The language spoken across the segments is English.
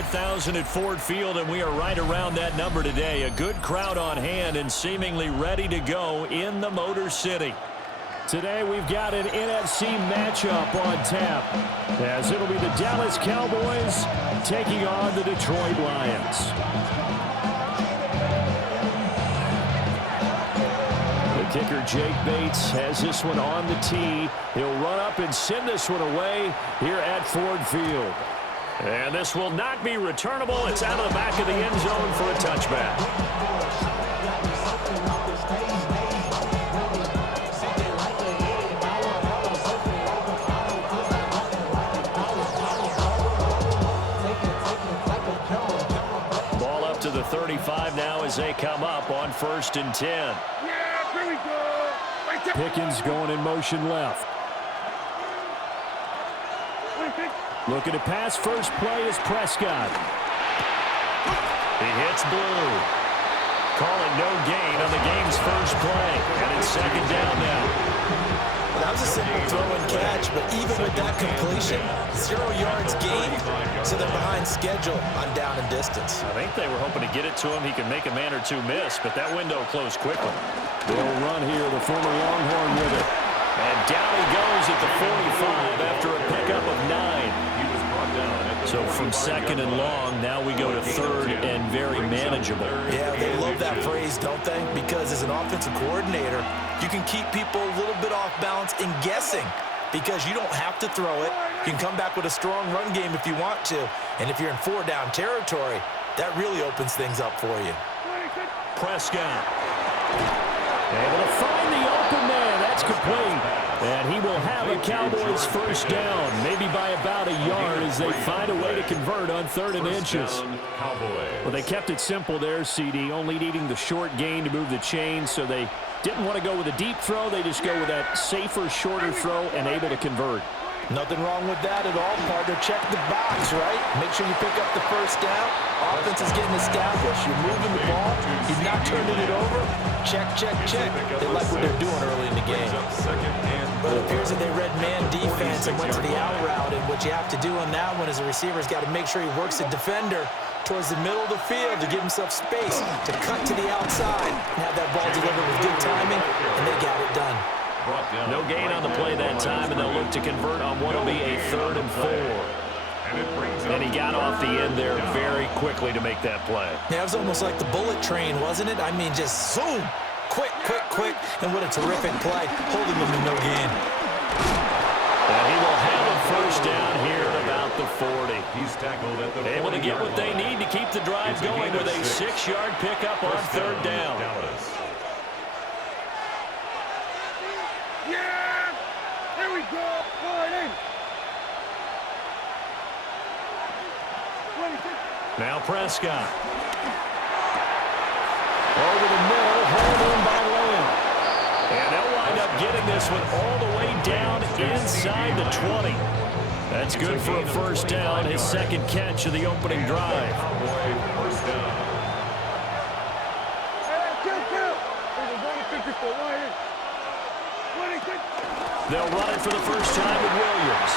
25,000 at Ford Field, and we are right around that number today. A good crowd on hand and seemingly ready to go in the Motor City. Today we've got an NFC matchup on tap, as it'll be the Dallas Cowboys taking on the Detroit Lions. The kicker, Jake Bates, has this one on the tee. He'll run up and send this one away here at Ford Field. And this will not be returnable. It's out of the back of the end zone for a touchback. To the 35 now as they come up on 1st and 10. Yeah, here we go. Right there. Pickens going in motion left. Looking to pass. First play is Prescott. He hits blue. Calling no gain on the game's first play. And it's 2nd down now. That was a simple throw and catch, but even with that completion, 0 yards gained, so they're behind schedule on down and distance. I think they were hoping to get it to him. He could make a man or two miss, but that window closed quickly. They'll run here, the former Longhorn with it. And down he goes at the 45 after a pickup of 9. So from 2nd and long, now we go to 3rd and very manageable. Yeah, they love that phrase, don't they? Because as an offensive coordinator, you can keep people a little bit off balance and guessing because you don't have to throw it. You can come back with a strong run game if you want to. And if you're in 4-down territory, that really opens things up for you. Prescott. Able to find the open man. That's complete. And he will have a Cowboys first down, maybe by about a yard as they find a way to convert on 3rd and inches. Well, they kept it simple there, CD, only needing the short gain to move the chains, so they didn't want to go with a deep throw. They just go with that safer, shorter throw and able to convert. Nothing wrong with that at all, partner. Check the box, right? Make sure you pick up the first down. Offense is getting established. You're moving the ball. He's not turning it over. Check, check, check. They like what they're doing early in the game. But it appears that they read man defense and went to the out route. And what you have to do on that one is the receiver's got to make sure he works the defender towards the middle of the field to give himself space to cut to the outside and have that ball delivered with good timing, and they got it done. No gain on the play that time, and they'll look to convert on what will be a 3rd and 4. And he got off the end there very quickly to make that play. Yeah, it was almost like the bullet train, wasn't it? I mean, just zoom, quick, quick, quick, and what a terrific play, holding them to no gain. And he will have a first down here at about the 40. He's tackled at the 40. Able to get what they need to keep the drive going with a 6-yard pickup on 3rd down. Yeah, here we go. Now Prescott. Over the middle, held in by Lamb. And they'll wind up getting this one all the way down inside the 20. That's good for a first down, his 2nd catch of the opening drive. They'll run it for the first time with Williams.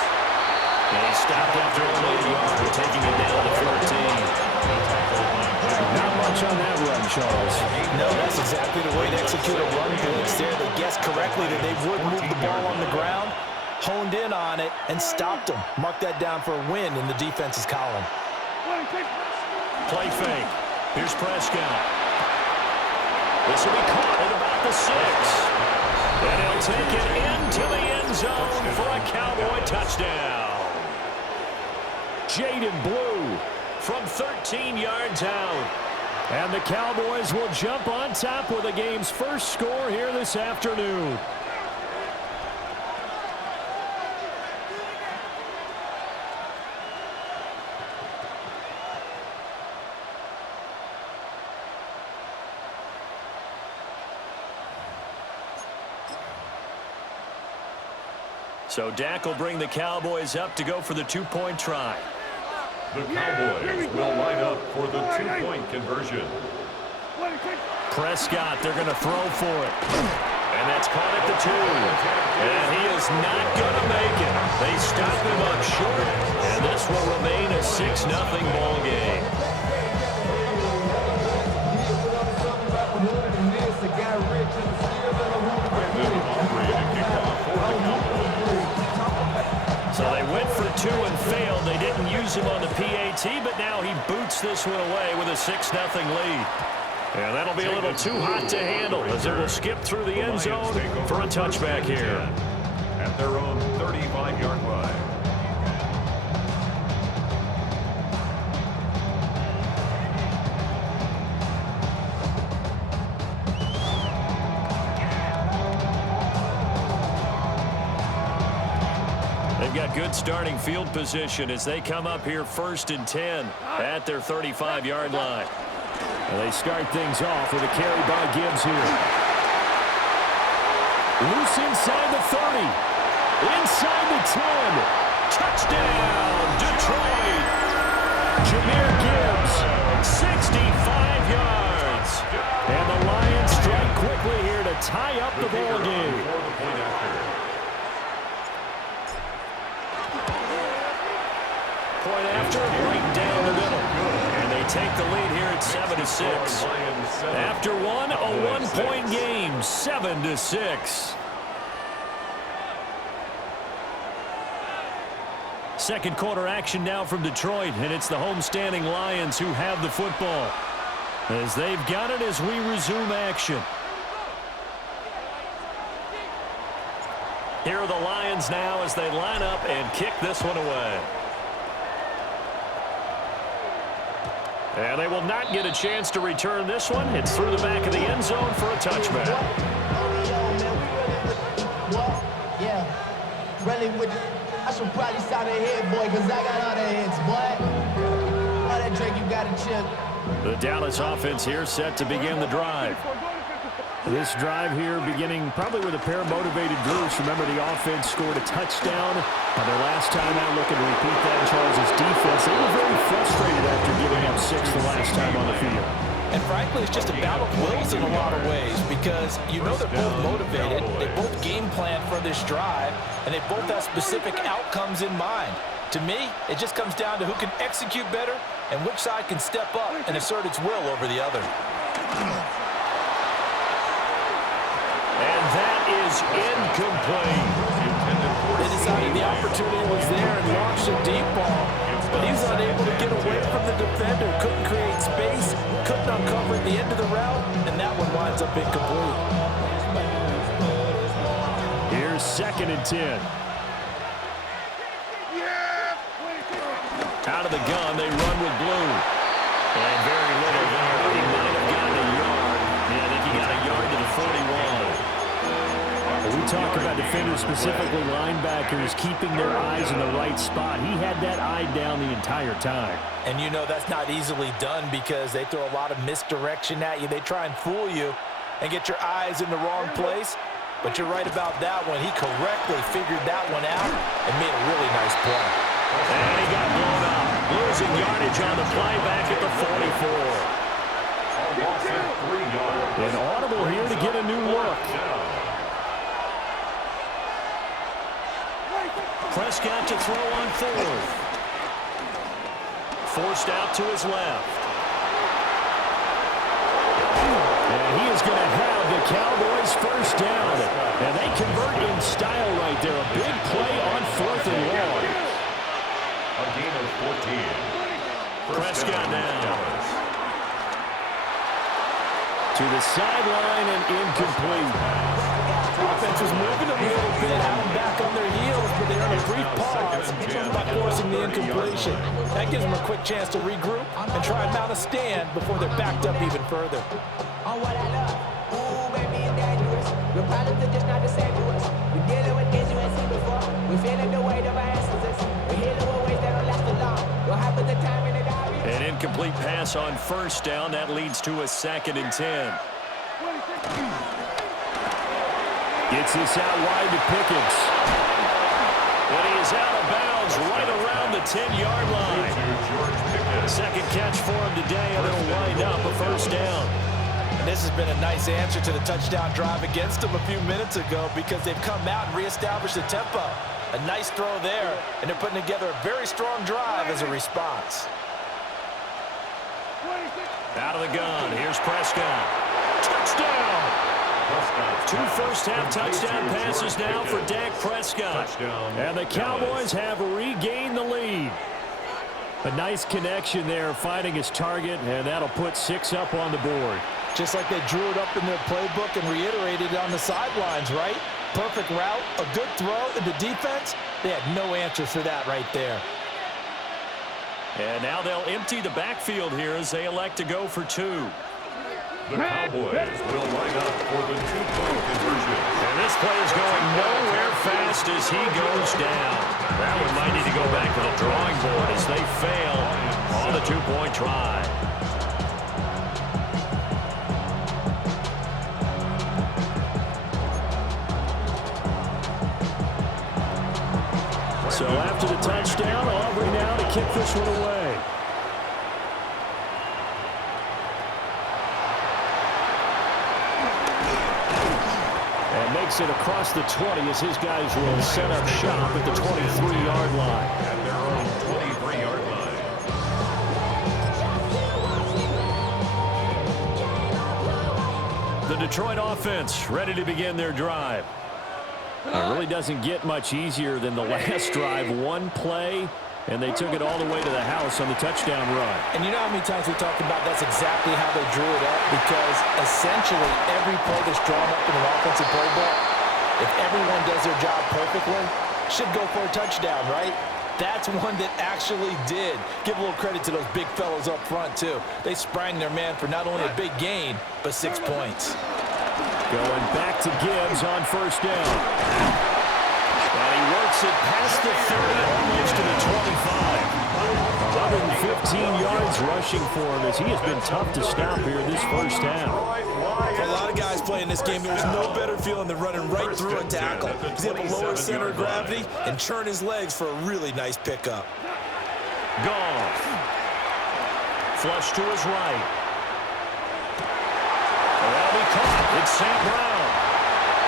And he stopped after only a yard, taking it down to 14. Not much on that run, Charles. No, that's exactly the way to execute a run blitz there. They guessed correctly that they would move the ball on the ground, honed in on it, and stopped them. Mark that down for a win in the defense's column. Play fake. Here's Prescott. This will be caught at about the 6. And he'll take it into the end zone for a Cowboy touchdown. Jaden Blue from 13 yards out. And the Cowboys will jump on top with the game's first score here this afternoon. So Dak will bring the Cowboys up to go for the 2-point try. The Cowboys will line up for the 2-point conversion. Prescott, they're going to throw for it. And that's caught at the 2. And he is not going to make it. They stop him up short, and this will remain a 6-0 ball game. So they went for 2 and failed. They didn't use him on the PAT, but now he boots this one away with a 6-0 lead. And that'll be a little too hot to handle as it will skip through the end zone for a touchback here. At their own 35-yard line. They've got good starting field position as they come up here 1st and 10 at their 35-yard line. And they start things off with a carry by Gibbs here. Loose inside the 30. Inside the 10. Touchdown, Detroit. Jahmyr Gibbs, 65 yards. And the Lions strike quickly here to tie up the ball game. Point after, right down the middle. And they take the lead here at 7-6. After one, a 1-point game, 7-6. Second quarter action now from Detroit, and it's the homestanding Lions who have the football. As they've got it as we resume action. Here are the Lions now as they line up and kick this one away. And they will not get a chance to return this one. It's through the back of the end zone for a touchback. I should probably start a hit, boy, because I got all the hits, boy. All that drink, you got to chill. The Dallas offense here set to begin the drive. This drive here beginning probably with a pair of motivated Bruce. Remember, the offense scored a touchdown their last time out, looking to repeat that in Charles' defense. They were very frustrated after giving up 6 the last time on the field. And frankly, it's just a battle of wills in a lot of ways because you know they're both motivated. They both game plan for this drive, and they both have specific outcomes in mind. To me, it just comes down to who can execute better and which side can step up and assert its will over the other. And that is incomplete. They decided the opportunity was there and launched a deep ball, but he was unable to get away from the defender, couldn't create space, couldn't uncover at the end of the route, and that one winds up incomplete. Here's 2nd and 10. Out of the gun, they run with Blue. And very little there. He might have gotten a yard. Yeah, I think he got a yard to the 41. We talk about defenders, specifically linebackers, keeping their eyes in the right spot. He had that eye down the entire time. And you know that's not easily done because they throw a lot of misdirection at you. They try and fool you and get your eyes in the wrong place. But you're right about that one. He correctly figured that one out and made a really nice play. And he got blown up. Losing yardage on the play back at the 44. An audible here to get a new look. Prescott to throw on 4th. Forced out to his left. And he is going to have the Cowboys first down. And they convert in style right there. A big play on 4th and long. A gain of 14. Prescott now. To the sideline and incomplete. Offense was moving a little bit, had them back on their heels, but they earned a brief pause by forcing the incompletion. That gives them a quick chance to regroup and try and mount a stand before they're backed up even further. On what I love, ooh, baby, it's dangerous. Your problems are just not the same to us. We're dealing with things you ain't seen before. We're feeling the weight of our answers. We're healing with ways that don't last long. Don't have the time in the diary. An incomplete pass on 1st down. That leads to a 2nd and 10. Gets this out wide to Pickens. And he is out of bounds right around the 10-yard line. Second catch for him today, and it'll wind up a 1st down. And this has been a nice answer to the touchdown drive against them a few minutes ago because they've come out and reestablished the tempo. A nice throw there, and they're putting together a very strong drive as a response. Out of the gun, here's Prescott. Touchdown! Two first-half touchdown passes now for Dak Prescott. And the Cowboys have regained the lead. A nice connection there, finding his target, and that'll put 6 up on the board. Just like they drew it up in their playbook and reiterated it on the sidelines, right? Perfect route, a good throw, and the defense, they had no answer for that right there. And now they'll empty the backfield here as they elect to go for 2. The Cowboys will line up for the 2-point conversion. And this play is going nowhere fast as he goes down. That one might need to go back to the drawing board as they fail on the 2-point try. So after the touchdown, Aubrey now to kick this one away. And makes it across the 20 as his guys will set up shop at the 23-yard line. At their own 23-yard line. The Detroit offense ready to begin their drive. It really doesn't get much easier than the last drive. One play, and they took it all the way to the house on the touchdown run. And you know how many times we talked about that's exactly how they drew it up? Because essentially every play that's drawn up in an offensive playbook, if everyone does their job perfectly, should go for a touchdown, right? That's one that actually did. Give a little credit to those big fellows up front, too. They sprang their man for not only a big gain, but 6 points. Going back to Gibbs on first down. And he works it past the 30, almost to the 25. 115 yards rushing for him as he has been tough to stop here this first half. For a lot of guys playing this game, there's no better feeling than running right through a tackle. He's able to lower center of gravity and churn his legs for a really nice pickup. Goff. Flush to his right. Well, he caught. It's St. Brown.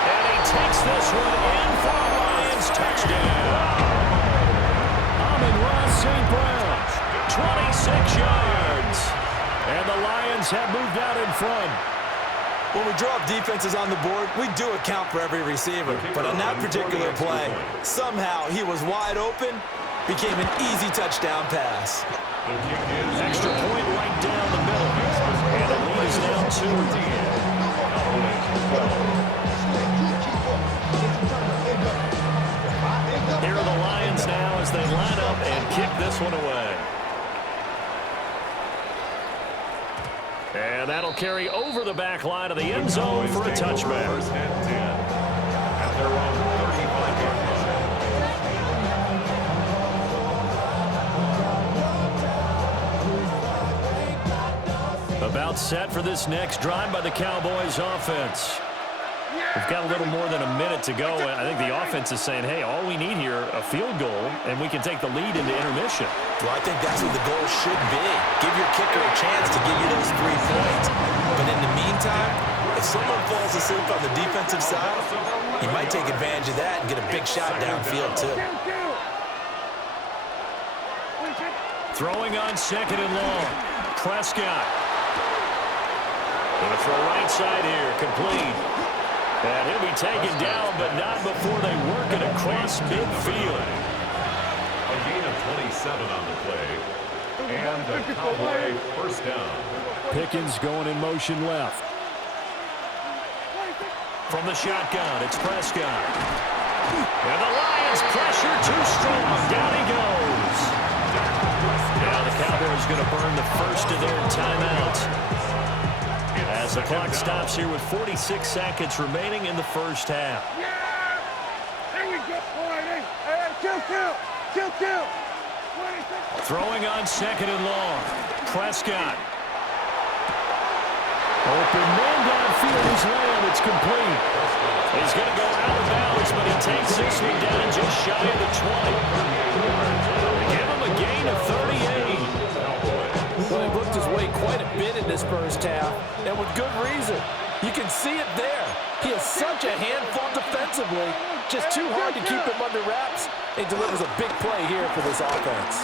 And he takes this one in for a Lions touchdown. Amon-Ra St. Brown, 26 yards. And the Lions have moved out in front. When we draw up defenses on the board, we do account for every receiver. But on that particular play, somehow he was wide open, became an easy touchdown pass. Extra point right down the middle. And the lead is now 2. Here are the Lions now as they line up and kick this one away. And that'll carry over the back line of the end zone for a touchback. First and 10 at their own 35-yard line. About set for this next drive by the Cowboys offense. We've got a little more than a minute to go. I think the offense is saying, hey, all we need here, a field goal, and we can take the lead into intermission. Well, I think that's what the goal should be. Give your kicker a chance to give you those 3 points. But in the meantime, if someone falls asleep on the defensive side, you might take advantage of that and get a big shot downfield, too. Throwing on second and long. Prescott. Going to throw right side here, complete. And he'll be taken down, but not before they work it across midfield. A gain of 27 on the play. And the Cowboy first down. Pickens going in motion left. From the shotgun, it's Prescott. And the Lions pressure too strong. Down he goes. Now the Cowboys going to burn the first of their timeouts. As the clock stops here with 46 seconds remaining in the first half. Yeah! There we go. All right, hey, chill. Throwing on second and long. Prescott. Open man downfield is Lamb. It's complete. He's going to go out of bounds, but he takes this one down just shy of the 20. Give him a gain of 38. Well, he looked his way quite a bit in this first half, and with good reason. You can see it there. He is such a handful defensively, just too hard to keep him under wraps. He delivers a big play here for this offense.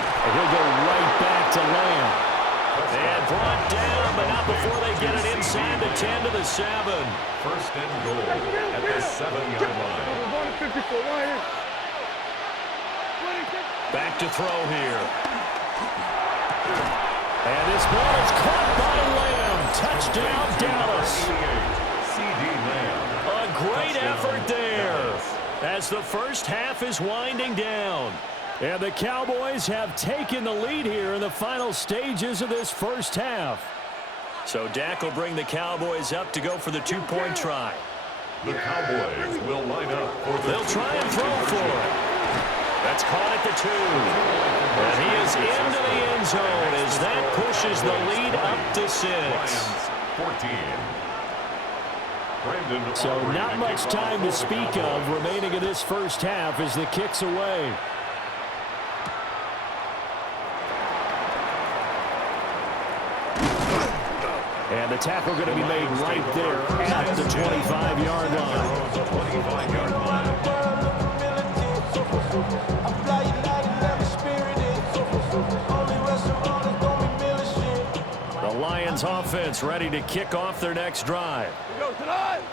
And he'll go right back to Lamb. And brought down, but not before they get it inside the 10 to the 7. First and goal at the 7-yard line. Back to throw here. And this ball is caught by Lamb. Touchdown, Dallas. C.D. Lamb. A great effort there as the first half is winding down. And the Cowboys have taken the lead here in the final stages of this first half. So Dak will bring the Cowboys up to go for the two-point try. The Cowboys will line up for the They'll try and throw for it. That's caught at the 2. And he is into the end zone as that pushes the lead up to 6. 14. So not much time to speak of remaining in this first half as the kick's away. And the tackle going to be made right there at the 25-yard line. The Lions offense ready to kick off their next drive.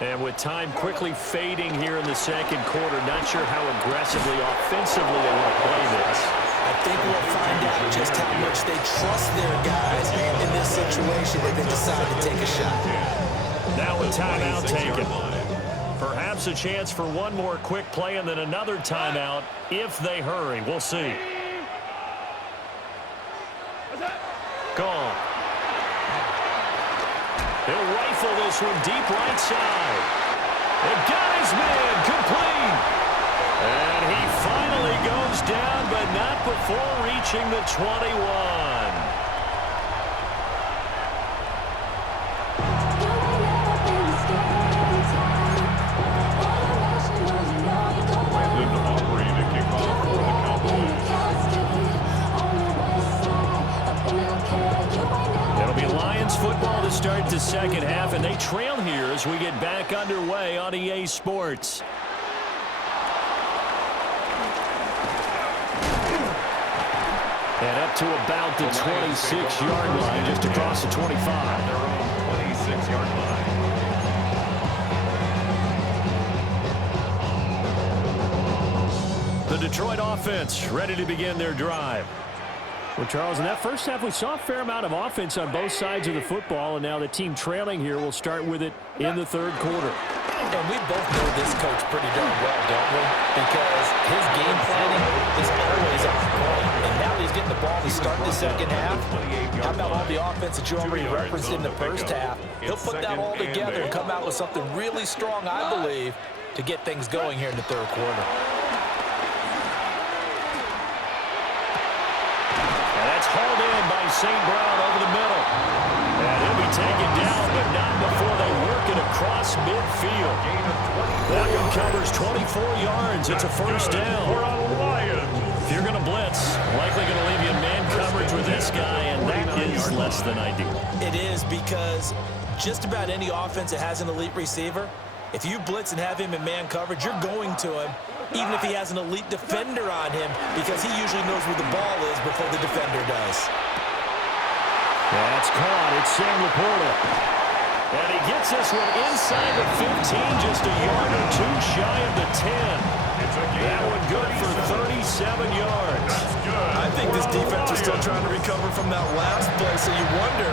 And with time quickly fading here in the second quarter, not sure how aggressively, offensively they want to play this. I think we'll find out just how much they trust their guys in this situation if they decide to take a shot. Now a timeout taken. Perhaps a chance for one more quick play and then another timeout if they hurry. We'll see. Gone. He'll rifle this one deep right side. It got his man complete. And he finally goes down, but not before reaching the 21. It'll be Lions football to start the second half, and they trail here as we get back underway on EA Sports. And up to about the 26-yard line, just across the 25. Their own 26-yard line. The Detroit offense ready to begin their drive. Well, Charles, in that first half, we saw a fair amount of offense on both sides of the football, and now the team trailing here will start with it in the third quarter. And we both know this coach pretty darn well, don't we? Because his game planning is always on point. And now he's getting the ball to start the second half. How about all the offense that you already referenced in the first half? He'll put that all together and come out with something really strong, I believe, to get things going here in the third quarter. And that's hauled in by St. Brown over the middle. And he'll be taken down, but not before they work it across midfield. That one covers 24 yards. It's a first down. If you're going to blitz, likely going to leave you in man coverage with this guy, and that is less than ideal. It is, because just about any offense that has an elite receiver, if you blitz and have him in man coverage, you're going to him, even if he has an elite defender on him, because he usually knows where the ball is before the defender does. That's caught. It's Sam Laporta. And he gets this one inside the 15, just a yard or two shy of the 10. That one good for 37 yards. I think this defense is still trying to recover from that last play, so you wonder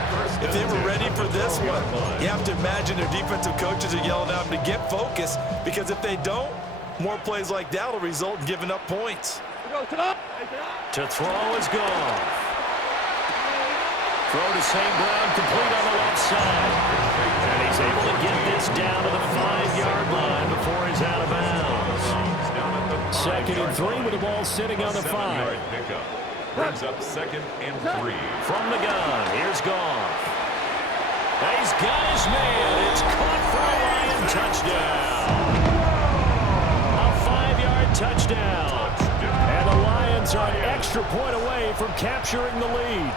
if they were ready for this one. You have to imagine their defensive coaches are yelling at them to get focused, because if they don't, more plays like that will result in giving up points. To throw is gone. Throw to St. Brown, complete on the left side. And he's able to get this down to the 5-yard line before he's out of bounds. Second and 3 with the ball sitting on the 5. Brings up second and 3. From the gun, here's Goff. He's got his man. It's caught for a Lion touchdown. A 5-yard touchdown. And the Lions Lions are an extra point away from capturing the lead.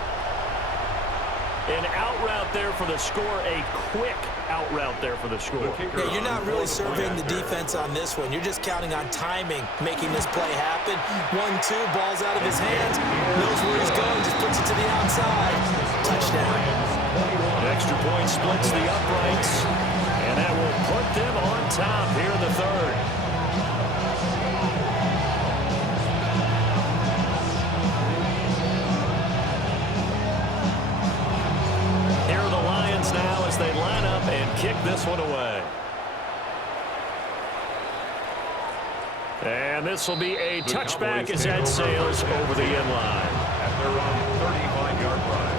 An out route there for the score, a quick out route there for the score. Yeah, you're not really surveying the defense on this one. You're just counting on timing, making this play happen. 1-2, ball's out of his hands. Knows where he's going, just puts it to the outside. Touchdown. An extra point splits the uprights, and that will put them on top here in the third. Here are the Lions now as they line up and kick this one away. And this will be a touchback as that sails over the end line. At their own 35-yard line.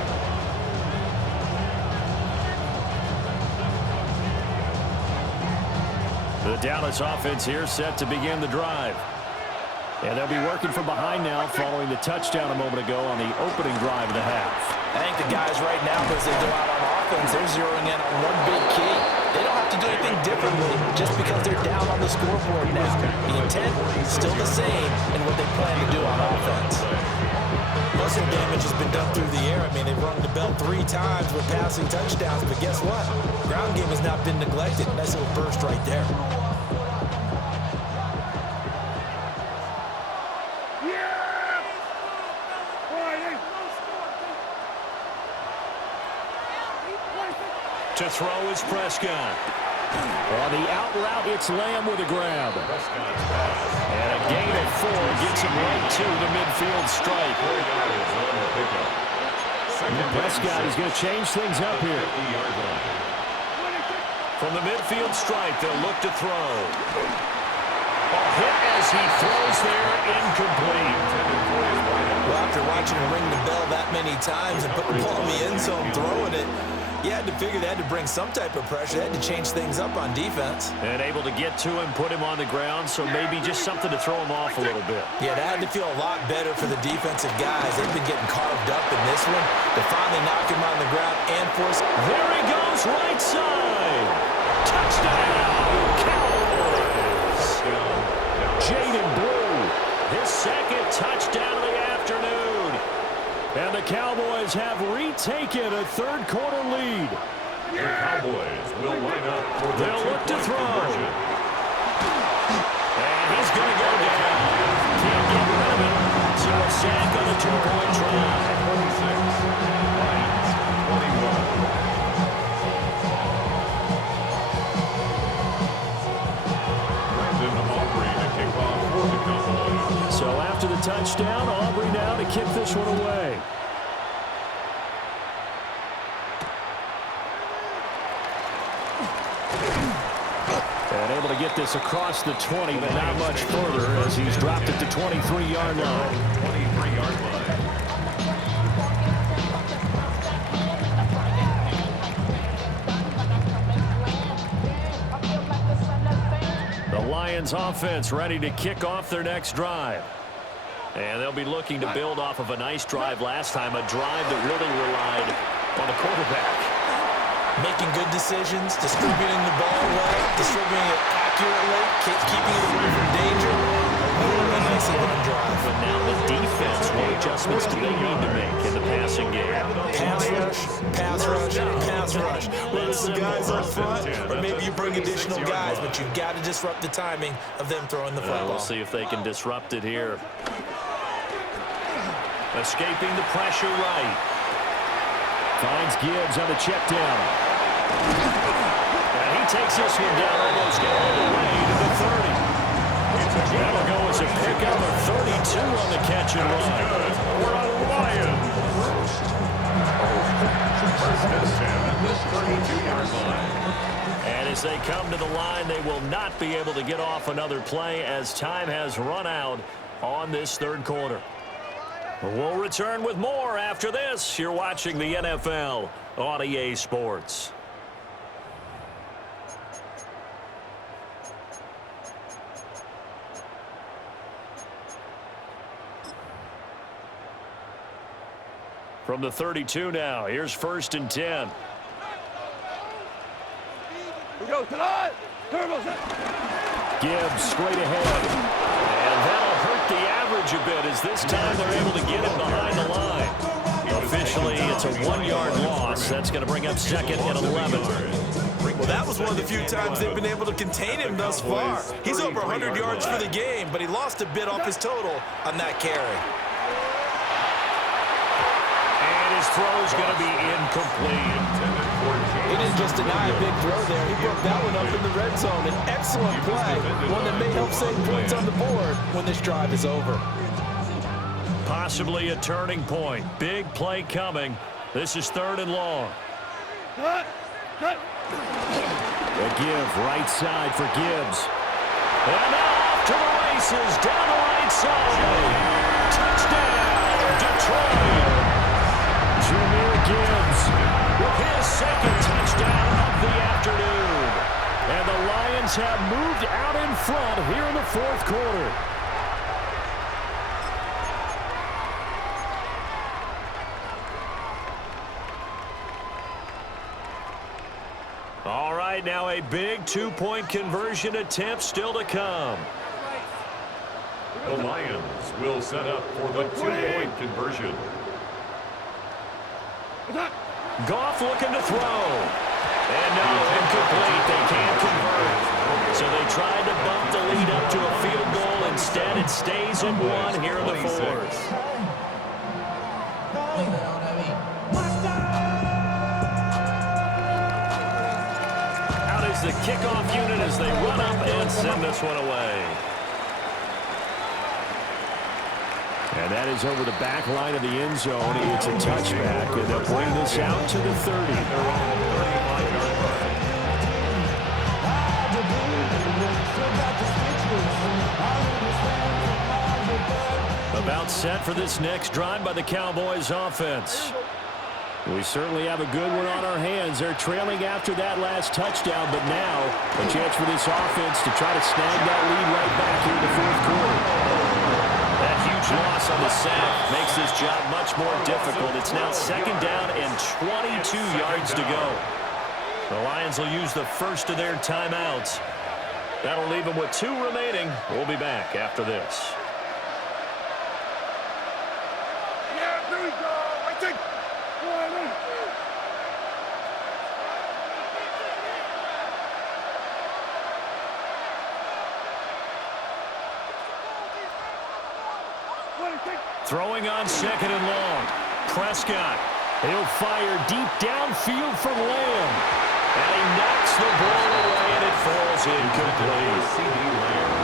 The Dallas offense here set to begin the drive. And they'll be working from behind now following the touchdown a moment ago on the opening drive of the half. I think the guys right now, as they go out on offense, they're zeroing in on one big key. They don't have to do anything differently just because they're down on the scoreboard now. The intent is still the same in what they plan to do on offense. Muscle damage has been done through the air. I mean, they've rung the bell 3 times with passing touchdowns, but guess what? Ground game has not been neglected. Nice little burst right there. To throw is Prescott. On the out route, it's Lamb with a grab. And a gain of 4 gets him right to the midfield stripe. Prescott is going to change things up here. From the midfield stripe, they'll look to throw. A hit as he throws there, incomplete. Well, after watching him ring the bell that many times and put the ball in the end zone throwing it, you had to figure they had to bring some type of pressure. They had to change things up on defense. And able to get to him, put him on the ground, so maybe just something to throw him off a little bit. Yeah, that had to feel a lot better for the defensive guys. They've been getting carved up in this one. To finally knock him on the ground and force. There he goes, right side. Touchdown, Cowboys. Jaden Blue, his second touchdown of the afternoon. And the Cowboys have retaken a third-quarter lead. The Cowboys will line up for the They'll look to throw. conversion. And he's going to go down. Can't get rid of it. So a sack on a 2-point try. 26, Lions 21. Brandon Aubrey to kick off for the Cowboys. So after the touchdown, Aubrey now to kick this one away. And able to get this across the 20, but not much further as he's dropped it to 23-yard line. 23-yard line. The Lions offense ready to kick off their next drive. And they'll be looking to build off of a nice drive last time, a drive that really relied on the quarterback. Making good decisions, distributing the ball well, distributing it accurately, keeping it away from danger. A nice run drive. But now the defense, what adjustments do they need to make in the passing game? Pass rush, pass rush, pass rush. Whether some guys up front, or maybe you bring additional guys, but you've got to disrupt the timing of them throwing the football. We'll see if they can disrupt it here. Escaping the pressure right. Finds Gibbs on the check down. And he takes this one down almost all the way to the 30. That'll go as a pickup of 32 on the catch and run. For a Lions. First and 10 at this 32-yard line. And as they come to the line, they will not be able to get off another play as time has run out on this third quarter. We'll return with more after this. You're watching the NFL on EA Sports. From the 32 now, here's 1st and 10. We go tonight. Turbos. Gibbs straight ahead. And that'll hurt the average edge a bit as this time they're able to get him behind the line. Officially, it's a 1-yard loss. That's going to bring up second and 11. Well, that was one of the few times they've been able to contain him thus far. He's over 100 yards for the game, but he lost a bit off his total on that carry. And his throw's going to be incomplete. He didn't just deny a big throw there. He broke that one up in the red zone. An excellent play, one that may help save points on the board when this drive is over. Possibly a turning point. Big play coming. This is 3rd and long. Cut. The give right side for Gibbs. And off to the races down the right side. Touchdown, Detroit. Jahmyr Gibbs with his 2nd touchdown of the afternoon. And the Lions have moved out in front here in the 4th quarter. All right, now a big 2-point conversion attempt still to come. The Lions will set up for the 2-point conversion. Goff looking to throw. And no, incomplete. They can't convert. So they tried to bump the lead up to a field goal. Instead, it stays at 1 here in the 4th. Out is the kickoff unit as they run up and send this one away. And that is over the back line of the end zone. It's a touchback, and they'll bring this out to the 30. About set for this next drive by the Cowboys offense. We certainly have a good one on our hands. They're trailing after that last touchdown, but now a chance for this offense to try to snag that lead right back here in the 4th quarter. That huge loss on the sack makes this job much more difficult. It's now 2nd down and 22 yards to go. The Lions will use the first of their timeouts. That'll leave them with 2 remaining. We'll be back after this. Yeah, there we go. I think. Throwing on 2nd and long. Prescott. He'll fire deep downfield for Lamb. And he knocks the ball away, and it falls incomplete.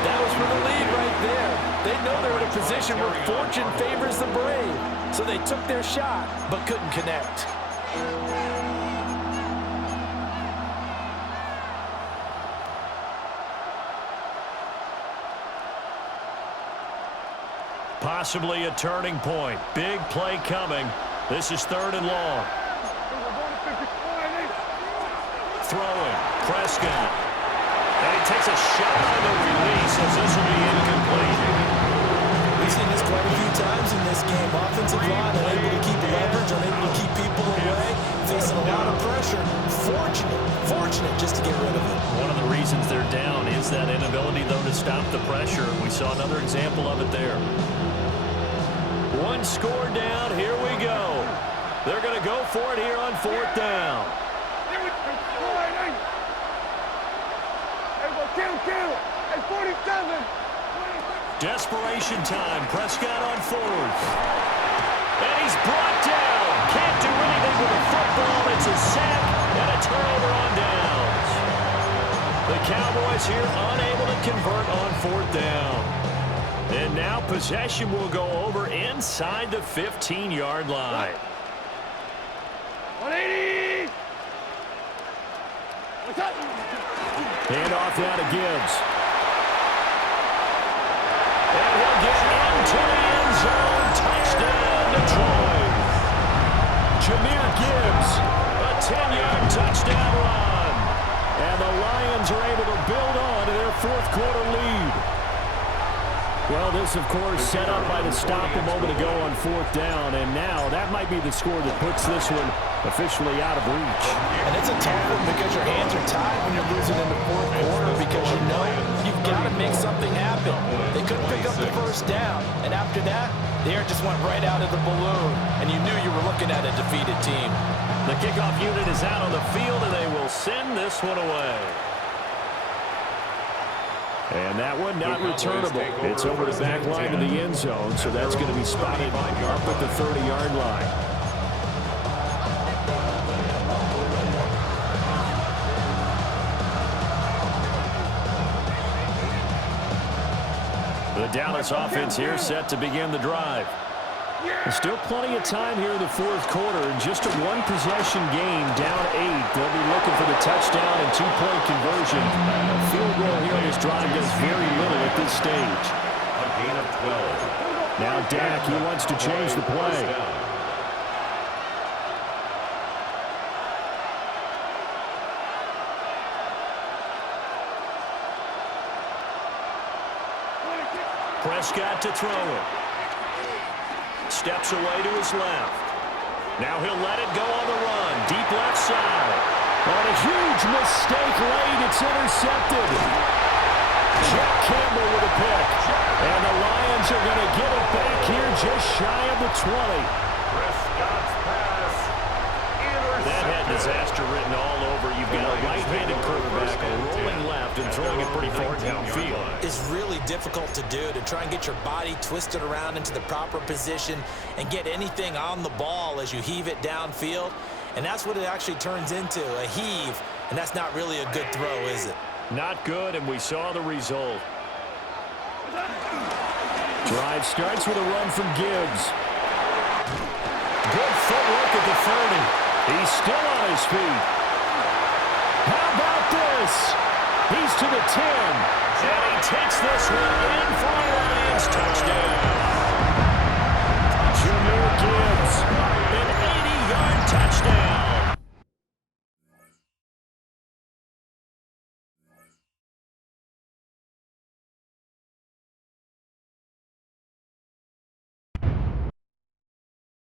That was for the lead right there. They know they're in a position where fortune favors the brave. So they took their shot, but couldn't connect. Possibly a turning point. Big play coming. This is 3rd and long. Throwing. Prescott. And he takes a shot on the release as this will be incomplete. We've seen this quite a few times in this game. Offensive line unable to keep leverage, unable to keep people away, facing a lot of pressure. Fortunate just to get rid of it. One of the reasons they're down is that inability, though, to stop the pressure. We saw another example of it there. 1 score down. Here we go. They're going to go for it here on 4th down. Hey, 47. Desperation time. Prescott on 4th. And he's brought down. Can't do anything with the football. It's a sack and a turnover on downs. The Cowboys here unable to convert on 4th down. And now possession will go over inside the 15-yard line. 180. What's up? Hand off now to Gibbs. And he'll get into the end zone. Touchdown, Detroit. Jahmyr Gibbs, a 10-yard touchdown run. And the Lions are able to build on to their 4th quarter lead. Well, this, of course, set up by the stop a moment ago on 4th down, and now that might be the score that puts this one officially out of reach. And it's a tough one because your hands are tied when you're losing in the 4th quarter because you know you've got to and make something happen. They couldn't pick up the first down, and after that, the air just went right out of the balloon, and you knew you were looking at a defeated team. The kickoff unit is out on the field, and they will send this one away. And that one not returnable. It's over the back line of the end zone, so that's going to be spotted up at the 30-yard line. The Dallas offense here set to begin the drive. There's still plenty of time here in the fourth quarter, and just a one-possession game, down 8. They'll be looking for the touchdown and two-point conversion. A field goal here on this drive does very little at this stage. A gain of 12. Now Dak, he wants to change the play. Prescott to throw it. Steps away to his left. Now he'll let it go on the run. Deep left side. On a huge mistake late. It's intercepted. Jack Campbell with a pick. And the Lions are going to get it back here just shy of the 20. Prescott's pass. That had disaster written all over. You've got a right-handed quarterback rolling left and throwing it pretty far downfield. It's really difficult to do, to try and get your body twisted around into the proper position and get anything on the ball as you heave it downfield. And that's what it actually turns into, a heave. And that's not really a good throw, is it? Not good, and we saw the result. Drive starts with a run from Gibbs. Good footwork at the 30. He's still on his feet. How about this? He's to the 10. And he takes this one in for a Lions touchdown. Jahmyr Gibbs